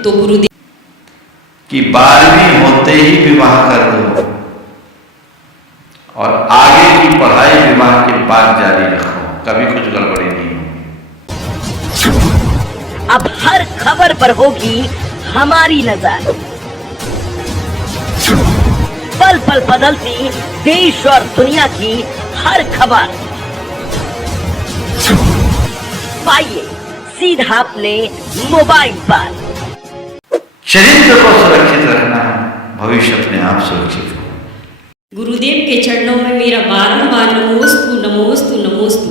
तो गुरुदेव कि 12वीं होते ही विवाह कर दो और आगे की पढ़ाई विवाह के बाद जारी रखो, कभी कुछ गड़बड़ी नहीं होगी। अब हर खबर पर होगी हमारी नजर। पल पल बदलती देश और दुनिया की हर खबर पाइए सीधा अपने मोबाइल पर। चरित्र को सुरक्षित रखना है, भविष्य अपने आप सुरक्षित हो। गुरुदेव के चरणों में मेरा बारंबार नमोस्तु नमोस्तु नमोस्तु।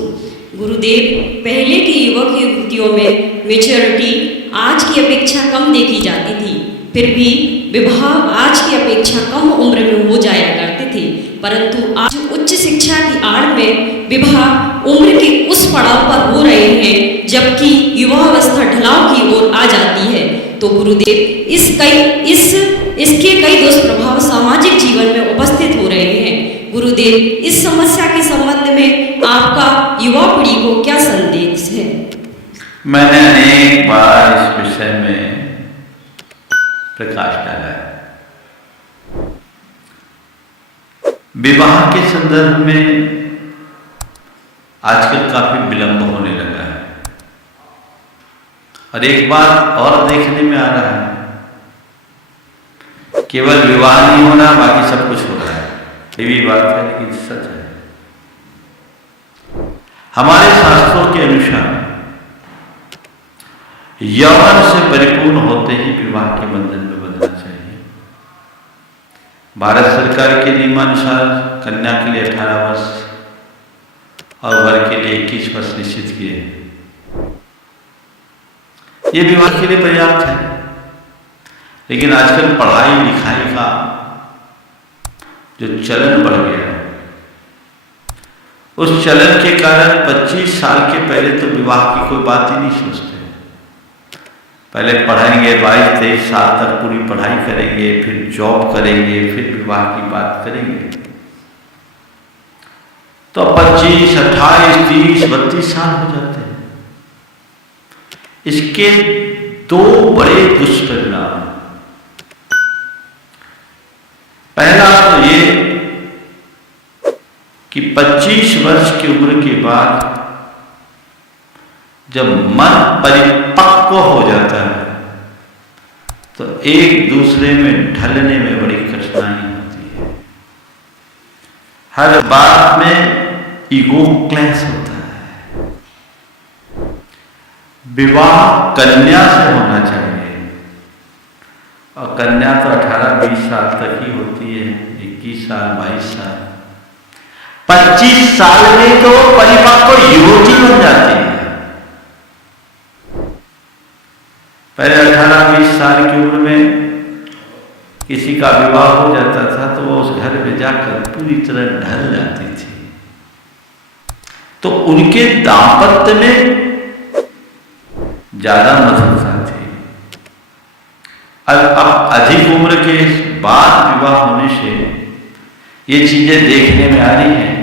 गुरुदेव, पहले के युवक युवतियों में मेच्योरिटी आज की अपेक्षा कम देखी जाती थी, फिर भी विवाह आज की अपेक्षा कम उम्र में हो जाया करते थे, परंतु आज उच्च शिक्षा की आड़ में विवाह उम्र के उस पड़ाव पर हो रहे हैं जबकि युवावस्था ढलाव की ओर आ जाती है। तो गुरुदेव, इसके कई दुष्प्रभाव सामाजिक जीवन में उपस्थित हो रहे हैं। गुरुदेव, इस समस्या के संबंध में आपका युवा पीढ़ी को क्या संदेश है? मैंने अनेक बार इस विषय में प्रकाश डाला है। विवाह के संदर्भ में आजकल काफी विलंब होने लगा है और एक बात और देखने में आ रहा है, केवल विवाह नहीं होना, बाकी सब कुछ हो रहा है। ये भी बात है लेकिन सच है। हमारे शास्त्रों के अनुसार यौवन से परिपूर्ण होते ही विवाह के बंधन में बंधना चाहिए। भारत सरकार के नियमानुसार कन्या के लिए 18 वर्ष और वर के लिए 21 वर्ष निश्चित किए हैं। ये विवाह के लिए पर्याप्त है, लेकिन आजकल पढ़ाई लिखाई का जो चलन बढ़ गया है, उस चलन के कारण 25 साल के पहले तो विवाह की कोई बात ही नहीं सोचते। पहले पढ़ाएंगे, 22-23 साल तक पूरी पढ़ाई करेंगे, फिर जॉब करेंगे, फिर विवाह की बात करेंगे। तो 25, 28, 30, 32 साल हो जाते हैं। इसके दो बड़े दुष्परिणाम। पहला तो ये कि 25 वर्ष की उम्र के बाद जब मन परिपक्व हो जाता है तो एक दूसरे में ढलने में बड़ी कठिनाई होती है। हर बात में ईगो क्लैश होता है। विवाह कन्या से होना चाहिए और कन्या तो 18-20 साल तक ही होती है, 21 साल 22 साल, 25 साल में तो परिपक्व युवती बन जाती है। पहले 18-20 साल की उम्र में किसी का विवाह हो जाता था तो वो उस घर में जाकर पूरी तरह ढल जाती थी, तो उनके दाम्पत्य में ज्यादा मधुरता थी। अब अधिक उम्र के बाद विवाह होने से ये चीजें देखने में आ रही हैं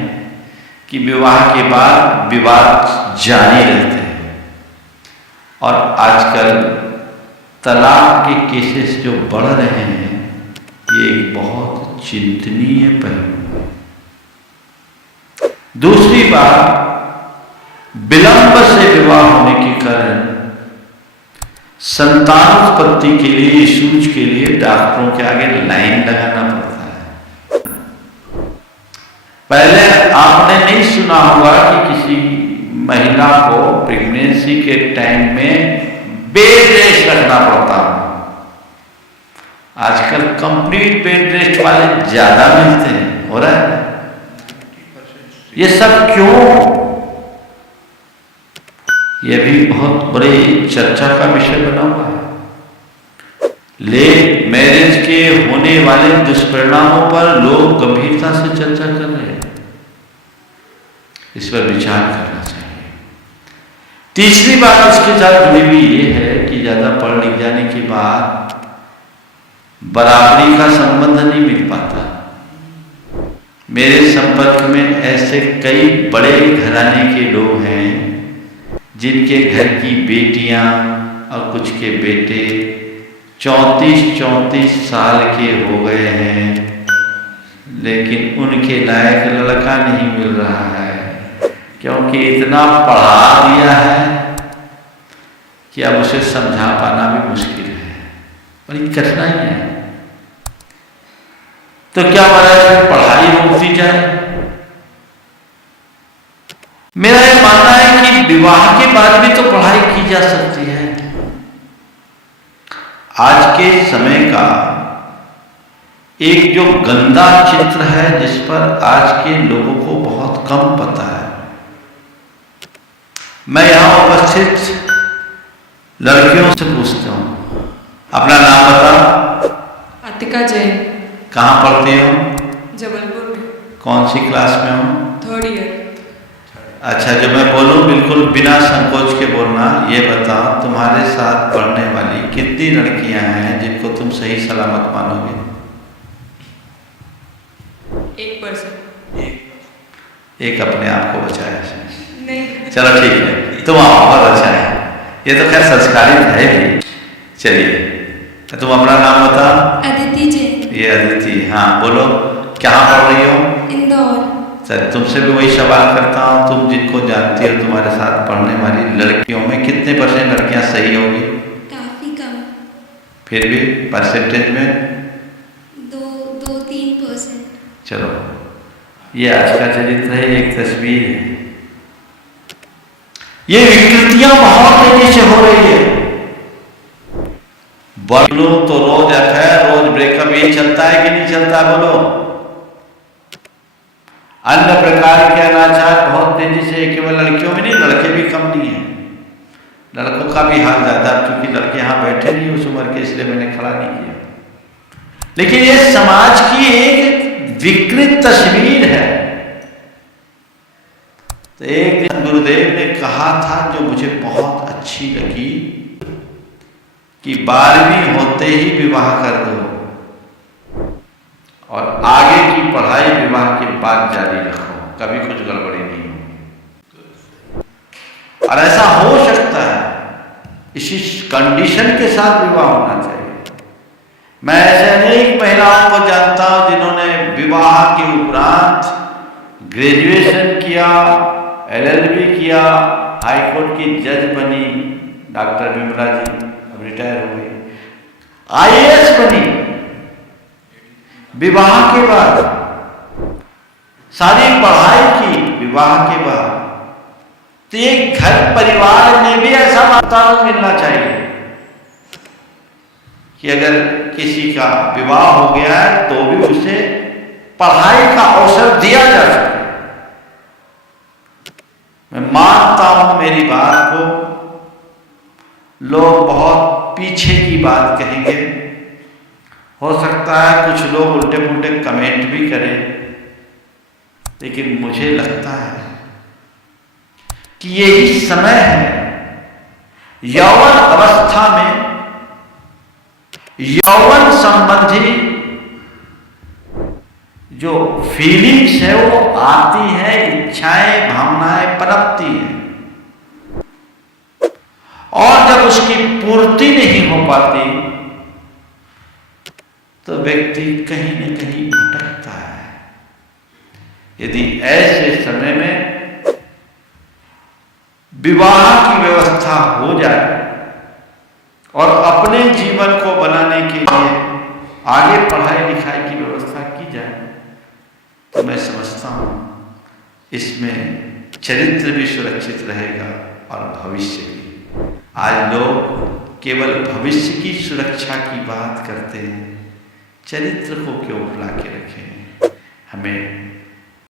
कि विवाह के बाद विवाद जारी रहते हैं और आजकल तलाक के केसेस जो बढ़ रहे हैं, ये एक बहुत चिंतनीय पहलू है। दूसरी बात, विलंब से विवाह होने के कारण संतानोत्पत्ति के लिए, सूच के लिए डॉक्टरों के आगे लाइन लगाना पड़ता है। पहले आपने नहीं सुना होगा कि किसी महिला को प्रेगनेंसी के टाइम में बेड रेस्ट रखना पड़ता है। आजकल कंप्लीट बेड रेस्ट वाले ज्यादा मिलते हैं, हो रहा है। ये सब क्यों? ये भी बहुत बड़ी चर्चा का विषय बना हुआ है। लेट मैरिज के होने वाले दुष्परिणामों पर लोग गंभीरता से चर्चा कर रहे हैं। इस पर विचार करना चाहिए। तीसरी बात इसके साथ जुड़ी हुई ये है कि ज्यादा पढ़ लिख जाने के बाद बराबरी का संबंध नहीं मिल पाता। मेरे संपर्क में ऐसे कई बड़े घराने के लोग हैं जिनके घर की बेटियां और कुछ के बेटे 34 साल के हो गए हैं, लेकिन उनके लायक लड़का नहीं मिल रहा है, क्योंकि इतना पढ़ा दिया है कि अब उसे समझा पाना भी मुश्किल है, बड़ी कठिनाई है। तो क्या महाराज पढ़ाई रोकती जाए? मेरा यह मानना है कि विवाह के बाद भी तो पढ़ाई की जा सकती है। आज के समय का एक जो गंदा चित्र है, जिस पर आज के लोगों को बहुत कम पता है। मैं यहां उपस्थित लड़कियों से पूछता हूं, अपना नाम बता। अतिका जैन। कहाँ पढ़ती हो? जबलपुर में। कौन सी क्लास में हो? 3rd year. अच्छा, जो मैं बोलूं बिल्कुल बिना संकोच के बोलना। ये बताओ, तुम्हारे साथ पढ़ने वाली कितनी लड़कियां हैं जिनको तुम सही सलामत मानोगे? 1%। एक अपने आप को बचाया है। नहीं। चलो ठीक है, तुम बहुत अच्छा है, ये तो खैर संस्कारित है भी। चलिए, तुम अपना नाम बता। अदिति जैन। ये अदिति, हाँ बोलो, कहाँ पढ़ रही हो? इंदौर। सर, तुमसे भी वही सवाल करता हूँ, तुम जिनको जानती हो तुम्हारे साथ पढ़ने वाली लड़कियों में कितने % लड़कियाँ सही होगी? काफी कम। फिर भी परसेंटेज में 2-3%। चलो, ये आज का चरित्र है, एक तस्वीर है। ये विकृतियां बहुत तेजी से हो रही है। बोलो तो रोज अफेयर, रोज ब्रेकअप, ये चलता है कि नहीं चलता? बोलो। अन्य प्रकार के अनाचार बहुत तेजी से, केवल लड़कियों में नहीं, लड़के भी कम नहीं है, लड़कों का भी हाल ज्यादा, क्योंकि लड़के यहाँ बैठे नहीं उस उम्र के, इसलिए मैंने खड़ा नहीं किया। लेकिन ये समाज की एक विकृत तस्वीर है। तो एक दिन गुरुदेव ने कहा था, जो मुझे बहुत अच्छी लगी, कि 12वीं होते ही विवाह कर दो और आगे की पढ़ाई विवाह के बाद जारी रखो, कभी कुछ गड़बड़ी नहीं हो। और ऐसा हो सकता है, इसी कंडीशन के साथ विवाह होना चाहिए। मैं ऐसे अनेक महिलाओं को जानता हूं जिन्होंने विवाह के उपरांत ग्रेजुएशन किया, LLB किया, हाईकोर्ट की जज बनी, डॉक्टर विमला जी अब रिटायर हो गई, IAS बनी विवाह के बाद, सारी पढ़ाई की विवाह के बाद। तो एक घर परिवार में भी ऐसा वातावरण मिलना चाहिए कि अगर किसी का विवाह हो गया है तो भी उसे पढ़ाई का अवसर दिया जा सके। मैं मानता हूं मेरी बात को, लोग बहुत पीछे की बात कहेंगे, हो सकता है कुछ लोग उल्टे पुल्टे कमेंट भी करें, लेकिन मुझे लगता है कि यही समय है यौवन अवस्था में यौवन संबंधी जो फीलिंग्स है वो आती है, इच्छाएं भावनाएं पनपती हैं, और जब उसकी पूर्ति नहीं हो पाती तो व्यक्ति कहीं न कहीं भटकता है। यदि ऐसे समय में विवाह की व्यवस्था हो जाए और अपने जीवन को बनाने के लिए आगे पढ़ाई लिखाई की व्यवस्था की जाए, तो मैं समझता हूं इसमें चरित्र भी सुरक्षित रहेगा और भविष्य भी। आज लोग केवल भविष्य की सुरक्षा की बात करते हैं, चरित्र को क्यों भुला के रखें? हमें